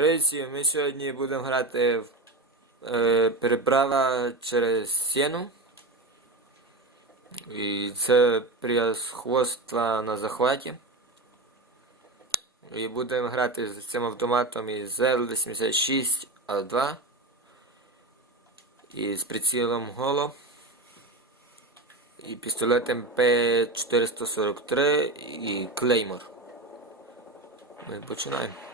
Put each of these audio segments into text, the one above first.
Привіт ми сьогодні будемо грати в е, переправа через Сіну. І це пріосхвоства на захваті. І будемо грати з цим автоматом із L86A2 і з прицілом Голо. І пістолетом P443 і Клеймор. Ми починаємо.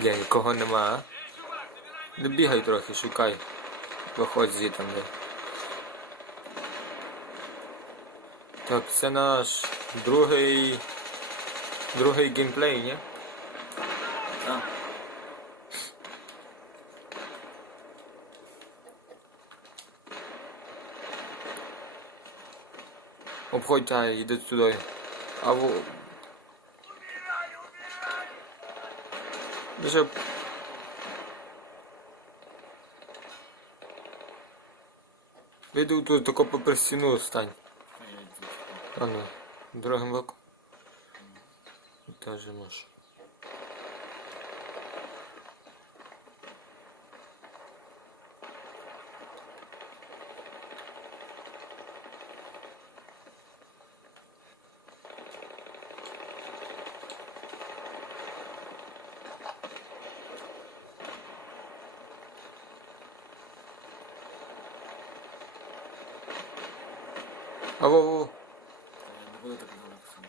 Бля, нікого нема, а? Ну бігай трохи, шукай. Виходь звідти де. Так, це наш другий. Другий геймплей, ні? Так. Обходь, а, йди сюди. А во... Вже... Вийди тут тако попри стіну стань. А ну, другим боком. Теж можеш. А во, во. Я не буду так далеко сам.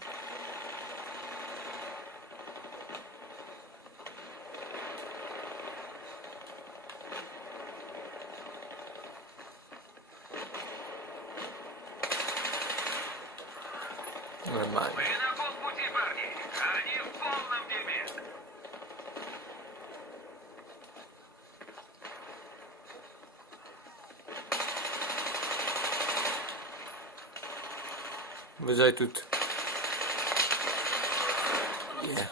Нормально. Вважай тут. Є.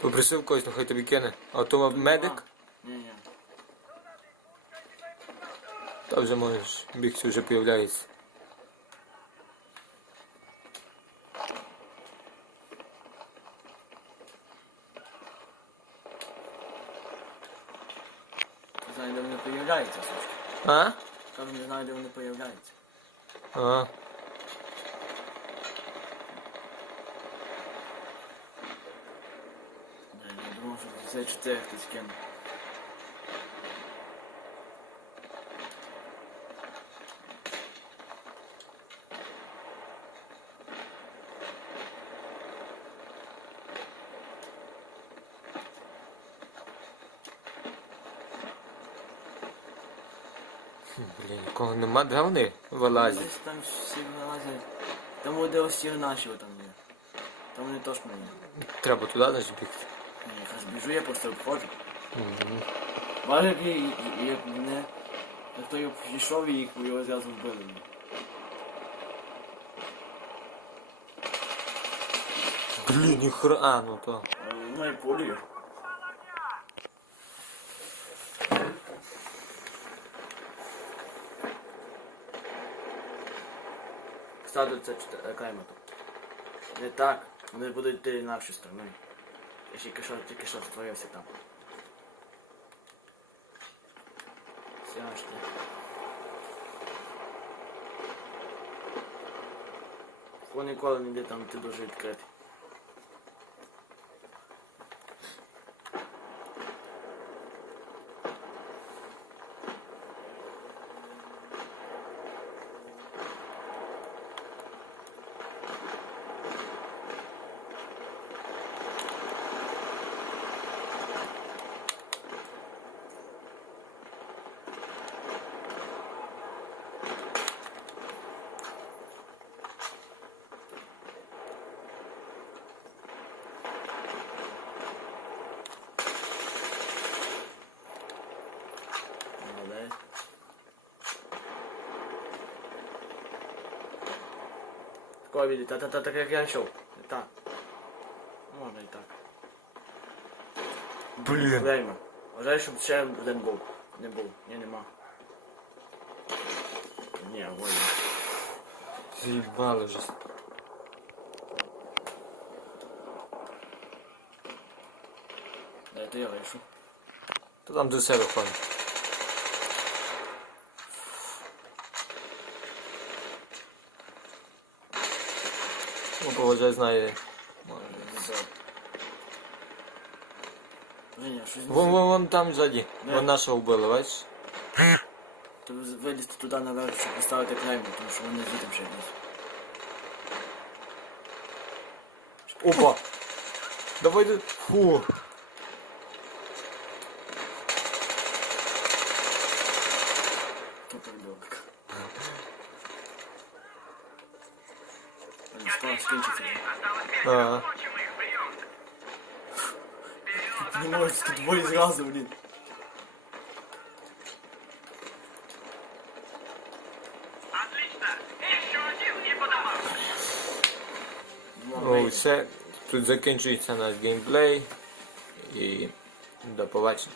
Попросив когось, ну хай тобі кине. А то медик, Ні, ні. та вже можеш, бігці вже появляється. Знаю, де вони появляються, сучки. А? Кажу, не знаю, де вони появляються. А. Блін, я думав, що це 4 хтось кинув. Блін, нікого нема, де вони вилазять? Там всі вилазять. Там буде ось ті наші там є. Там вони точно є. Треба туди значить бігти. Ні, я кажу, біжу, я просто обходжу. Мгм. Бачиш, як, і- і- як мене, як той пішов і їх його зразу вбили. Блін, ніхера, а, ну то. Ну і пулі. Кстати, це чотири. Не так, вони будуть йти інакшою стороною. Я ще що, тільки що створився там. Сяжте. Вони ніколи не йде там, ти дуже відкритий. Ковіді, та та та так як я йшов. Так. Можна і так. Блін. Клейма. Вважаю, щоб ще один був. Не був. Ні, нема. Ні, ой. З'їбали вже. Дайте я вийшов. Та там до себе ходить. Поважай знає. Женя, щось не Вон, вон, вон там ззаді. Де? Вон нашого вбили, бачиш? Треба вилізти туди наверх, щоб поставити клейму, тому що вони звідти ще йдуть. Опа! Давай. Фу. Тут придурок. Блін, скоро скінчиться. вже. Осталось. Их, прием. Не тут блін. Отлично. Еще один и по Ну, вийде. все. Тут закінчується наш геймплей. І до побачення.